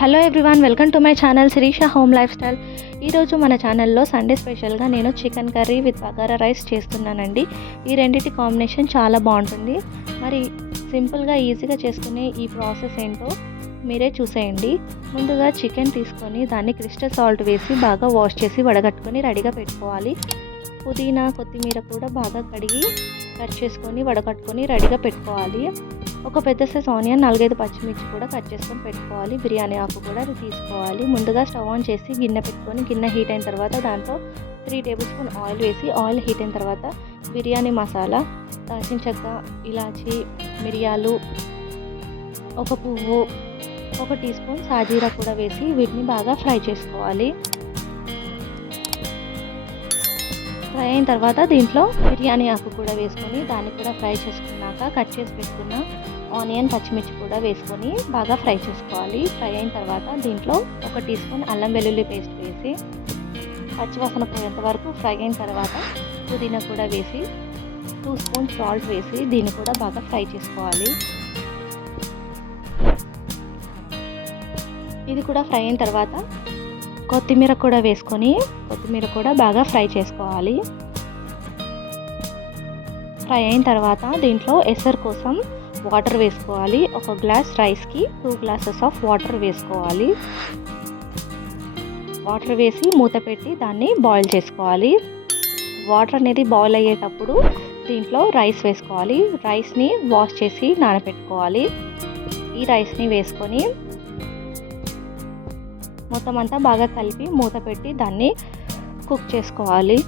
Hello everyone, welcome to my channel Sirisha home life style. ఈరోజు మన ఛానల్లో సండే స్పెషల్గా నేను chicken curry with bagara rice చేస్తున్నానండి. ఈ రెండింటి కాంబినేషన్ చాలా బాగుంటుంది. మరి సింపుల్గా ఈజీగా చేసుకునే ఈ ప్రాసెస్ ఏంటో మీరే చూసేయండి. ముందుగా చికెన్ తీసుకొని దాన్ని క్రిస్టల్ సాల్ట్ వేసి బాగా వాష్ చేసి వడగట్టుకొని రెడీగా పెట్టుకోవాలి. పుదీనా కొత్తిమీర కూడా బాగా కడిగి కట్ చేసుకొని వడగట్టుకొని రెడీగా పెట్టుకోవాలి. ఒక పెద్ద సైజ్ ఆనియన్ 4-5 పచ్చిమిర్చి కూడా కట్ చేసుకొని పెట్టుకోవాలి. బిర్యానీ ఆకు కూడా తీసుకోవాలి. ముందుగా స్టవ్ ఆన్ చేసి గిన్నె పెట్టుకొని గిన్నె హీట్ అయిన తర్వాత దాంట్లో 3 టేబుల్ స్పూన్ ఆయిల్ వేసి ఆయిల్ హీట్ అయిన తర్వాత బిర్యానీ మసాలా, దాల్చిన చెక్క, ఇలాచి, మిరియాలు, ఒక పువ్వు, 1 టీ స్పూన్ సాజీరా కూడా వేసి వీటిని బాగా ఫ్రై చేసుకోవాలి. ఫ్రై అయిన తర్వాత దీంట్లో బిర్యానీ ఆకు కూడా వేసుకొని దాన్ని కూడా ఫ్రై చేసుకున్నాక కట్ చేసి పెట్టుకున్న ఆనియన్ పచ్చిమిర్చి కూడా వేసుకొని బాగా ఫ్రై చేసుకోవాలి. ఫ్రై అయిన తర్వాత దీంట్లో 1 టీ స్పూన్ అల్లం వెల్లుల్లి పేస్ట్ వేసి పచ్చివాసన పోయేంత వరకు ఫ్రై అయిన తర్వాత పుదీనా కూడా వేసి 2 స్పూన్ సాల్ట్ వేసి దీన్ని కూడా బాగా ఫ్రై చేసుకోవాలి. ఇది కూడా ఫ్రై అయిన తర్వాత కొత్తిమీర కూడా వేసుకొని కొత్తిమీర కూడా బాగా ఫ్రై చేసుకోవాలి. ఫ్రై అయిన తర్వాత దీంట్లో ఎసరు కోసం వాటర్ వేసుకోవాలి. 1 గ్లాస్ రైస్కి 2 గ్లాసెస్ ఆఫ్ వాటర్ వేసుకోవాలి. వాటర్ వేసి మూత పెట్టి దాన్ని బాయిల్ చేసుకోవాలి. వాటర్ అనేది బాయిల్ అయ్యేటప్పుడు దీంట్లో రైస్ వేసుకోవాలి. రైస్ని వాష్ చేసి నానబెట్టుకోవాలి. ఈ రైస్ని వేసుకొని మొత్తం అంతా బాగా కలిపి మూత పెట్టి దాన్ని కుక్ చేసుకోవాలి.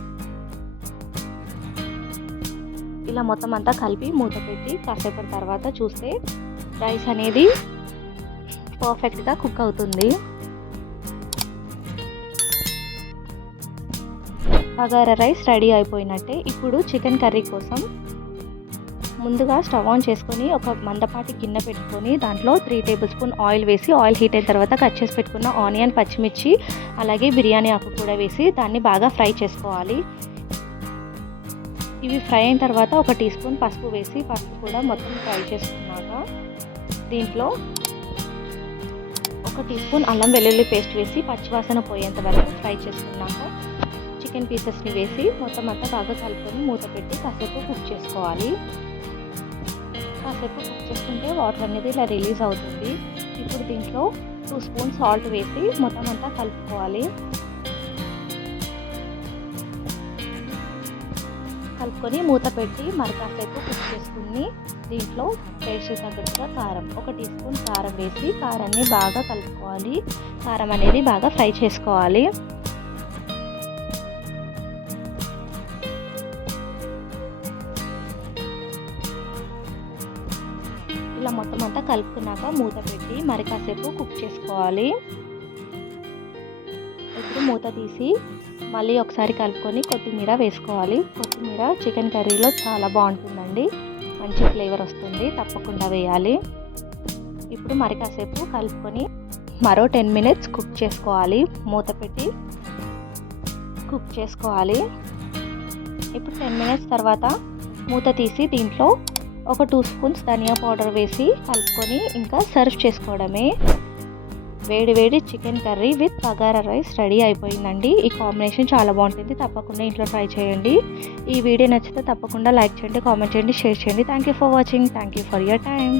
ఇలా మొత్తం అంతా కలిపి మూత పెట్టి కాసేపటి తర్వాత చూస్తే రైస్ అనేది పర్ఫెక్ట్గా కుక్ అవుతుంది. బగారా రైస్ రెడీ అయిపోయినట్టే. ఇప్పుడు చికెన్ కర్రీ కోసం ముందుగా స్టవ్ ఆన్ చేసుకొని ఒక మందపాటి గిన్నె పెట్టుకొని దాంట్లో 3 టేబుల్ స్పూన్ ఆయిల్ వేసి ఆయిల్ హీట్ అయిన తర్వాత కట్ చేసి పెట్టుకున్న ఆనియన్, పచ్చిమిర్చి, అలాగే బిర్యానీ ఆకు కూడా వేసి దాన్ని బాగా ఫ్రై చేసుకోవాలి. ఇవి ఫ్రై అయిన తర్వాత 1 టీ స్పూన్ పసుపు వేసి పసుపు కూడా మొత్తం ఫ్రై చేసుకున్నాక దీంట్లో 1 టీ స్పూన్ అల్లం వెల్లుల్లి పేస్ట్ వేసి పచ్చివాసన పోయేంత వరకు ఫ్రై చేసుకున్నాక చికెన్ పీసెస్ని వేసి మొత్తం అంతా బాగా కలుపుకొని మూత పెట్టి కాసేపు కుక్ చేసుకోవాలి. కాసేపు కుక్ చేసుకుంటే వాటర్ అనేది ఇలా రిలీజ్ అవుతుంది. ఇప్పుడు దీంట్లో 2 స్పూన్ సాల్ట్ వేసి మొత్తం అంతా కలుపుకోవాలి. కలుపుకొని మూత పెట్టి మరి కాసేపు కుక్ చేసుకుని దీంట్లో టేస్ట్ తగ్గట్టుగా కారం 1 టీ స్పూన్ కారం వేసి కారాన్ని బాగా కలుపుకోవాలి. కారం అనేది బాగా ఫ్రై చేసుకోవాలి. ఇలా మొత్తం అంతా కలుపుకున్నాక మూత పెట్టి మరి కాసేపు కుక్ చేసుకోవాలి. ఇప్పుడు మూత తీసి మళ్ళీ ఒకసారి కలుపుకొని కొత్తిమీర వేసుకోవాలి. కొత్తిమీర చికెన్ కర్రీలో చాలా బాగుంటుందండి, మంచి ఫ్లేవర్ వస్తుంది, తప్పకుండా వేయాలి. ఇప్పుడు మరి కాసేపు కలుపుకొని మరో 10 మినిట్స్ కుక్ చేసుకోవాలి. మూత పెట్టి కుక్ చేసుకోవాలి. ఇప్పుడు 10 మినిట్స్ తర్వాత మూత తీసి దీంట్లో 1 2 స్పూన్స్ ధనియా పౌడర్ వేసి కలుపుకొని ఇంకా సర్వ్ చేసుకోవడమే. వేడి వేడి chicken curry with bagara rice ready అయిపోయిందండి. ఈ కాంబినేషన్ చాలా బాగుంటుంది, తప్పకుండా ఇంట్లో ట్రై చేయండి. ఈ వీడియో నచ్చితే తప్పకుండా లైక్ చేయండి, కామెంట్ చేయండి, షేర్ చేయండి. Thank you for watching. Thank you for your time.